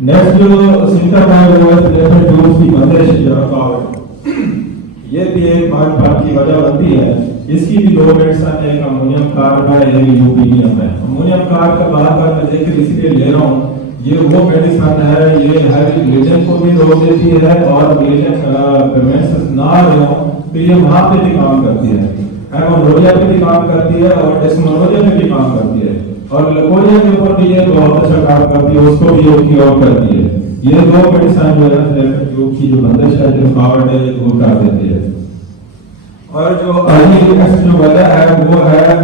Next جو symptom ہے وہ ٹیوبس کی بندش یا رکاوٹ، یہ بھی ایک بات کی وجہ بنتی ہے. اس کی بھی دو میڈیسن ہے، ایک امونیم کارب ہے، ایک یوپینیم ہے. امونیم کارب کا بار بار میں ذکر اس لیے لے رہا ہوں، یہ وہ میڈیسن ہے، یہ ہر لیجن کو بھی روک دیتی ہے اور لیجن نہ ہو تو یہ وہاں پہ بھی کام کرتی ہے، ایمونوریا پہ بھی کام کرتی ہے اور ڈسمونوریا پہ بھی کام کرتی ہے، اور لکوریا کے اوپر بھی یہ بہت اچھا کام کرتی ہے، اس کو بھی کیور کرتی ہے. یہ دو میڈیسن جو ہے ٹیوب کی جو بندش ہے، جو رکاوٹ ہے، یہ دور کر دیتی ہے. اور جو ارلی نیکسٹ جو وجہ ہے وہ ہے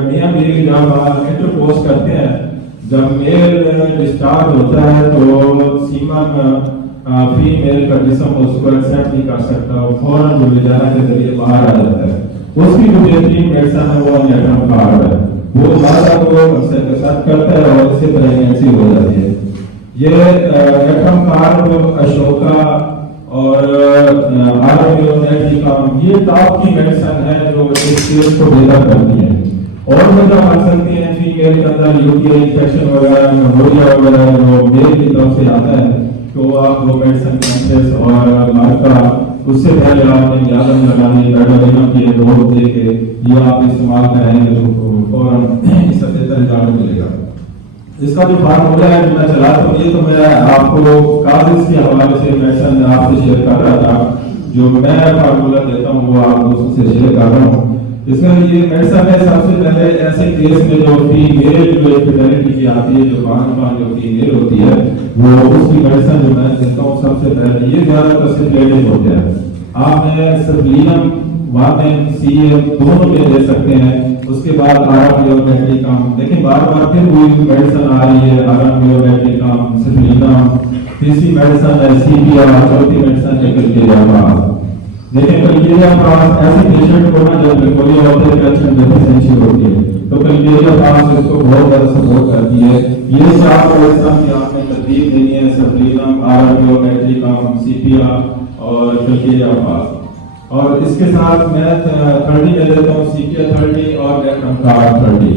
میاں بیوی جب انٹرکورس کرتے ہیں، جب میل ڈسچارج ہوتا ہے تو سیمن فیمیل کا جسم اس کو ایکسپٹ نہیں کر سکتا، وہ فوراً جو وجانا کے ذریعے باہر آ جاتا ہے. اس کی جو بہترین میڈیسن ہے وہ نیٹرم کارب ہے، وہ مادہ کو ایکسپٹ کرتا ہے اور اس سے پریگنینسی ہو جاتی ہے. یہ نیٹرم کارب، اشوکا اور یہ ٹاپ کی میڈیسن ہے جو اس کیس کو بہتر کرتی ہے. اور وجہ بن سکتی ہیں فیمیل کے اندر یو ٹی آئی انفیکشن وغیرہ، نمونیا وغیرہ جو میل کی طرف سے آتا ہے، تو آپ وہ میڈیسن کانشیس اور مارکا اس سے پہلے آپ نے یادم لگانی ریڈولینا کی ڈوز دے کے یہ آپ استعمال کریں گے تو فوراً اس سے بہتر رزلٹ ملے گا. اس کا جو فارمولا ہے جو میں چلاتا ہوں، یہ تو میں آپ کو کازز کے حوالے سے میڈیسن آپ سے شیئر کر رہا تھا، جو میں فارمولا دیتا ہوں وہ آپ دوستوں سے شیئر کر رہا ہوں. اس میں یہ میڈیسن ہے سب سے پہلے ایسے کیس میں جو فیمیل جو انفیرٹیلٹی کی آتی ہے، جو خاندان جو فیمیل ہوتی ہے، وہ اس کی میڈیسن جو میں دیتا ہوں سب سے پہلے یہ زیادہ تر سپلیٹنگ ہوتے ہیں. آپ نے سپلینم، وارنم، سی ایم دونوں میں لے سکتے ہیں. اس کے بعد آرام دیکھیں بار بار پھر وہی میڈیسن آ رہی ہے، آرام سپلینم، تیسری میڈیسن ہے سی پی آر، چوتھی میڈیسن ہے کلکیریا پاس. دیکھیں کلکیریا پاس ایسے پیشنٹ کو نا جب گلوکوز ہوتے ہیں کیلشیم ڈیفیشنسی ہوتی ہے تو کلکیریا پاس اس کو بہت زیادہ سپورٹ کرتی ہے. یہ چار میڈیسن کی آپ نے ترتیب دینی ہے، سپلینم، آرام، سی پی آر اور کلکیریا پاس. اور اس کے ساتھ میں 30 لے لیتا ہوں، سی پی آر 30 اور نیٹرم کارب 30.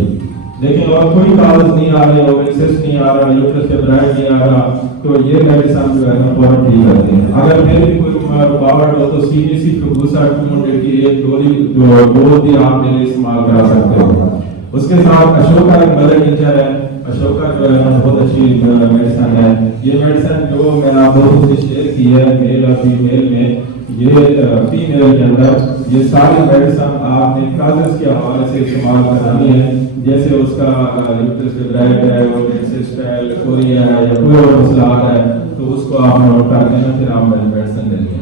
دیکھیں اور کوئی کاغذ نہیں آ رہے، اووریسس نہیں آ رہا، یوٹرس فائبرائڈ نہیں آ رہا، تو یہ میڈیسن جو ہے نا فوراً ٹھیک کرتے ہیں. اگر پھر بھی کوئی رکاوٹ ہو تو سی بی سی فیبوسا 280 ایک گولی جو ڈوز بھی آپ میرے استعمال کرا سکتے ہو. اس کے ساتھ اشوکا ایک مدر ٹیچر ہے، اشوکا جو ہے نا بہت اچھی میڈیسن ہے. یہ میڈیسن جو میں آپ لوگوں سے شیئر کی ہے میل اور فیمیل میں، یہ فیمیل کے اندر یہ ساری میڈیسن آپ نے کازز کے حوالے سے استعمال کرانی ہے. جیسے اس کا یوٹرس فائبرائڈ ہے، اووریسس ہے، لکوریا ہے یا کوئی اور مسئلہ ہے تو اس کو آپ نوٹ کر کے پھر آپ میڈیسن لیں گے.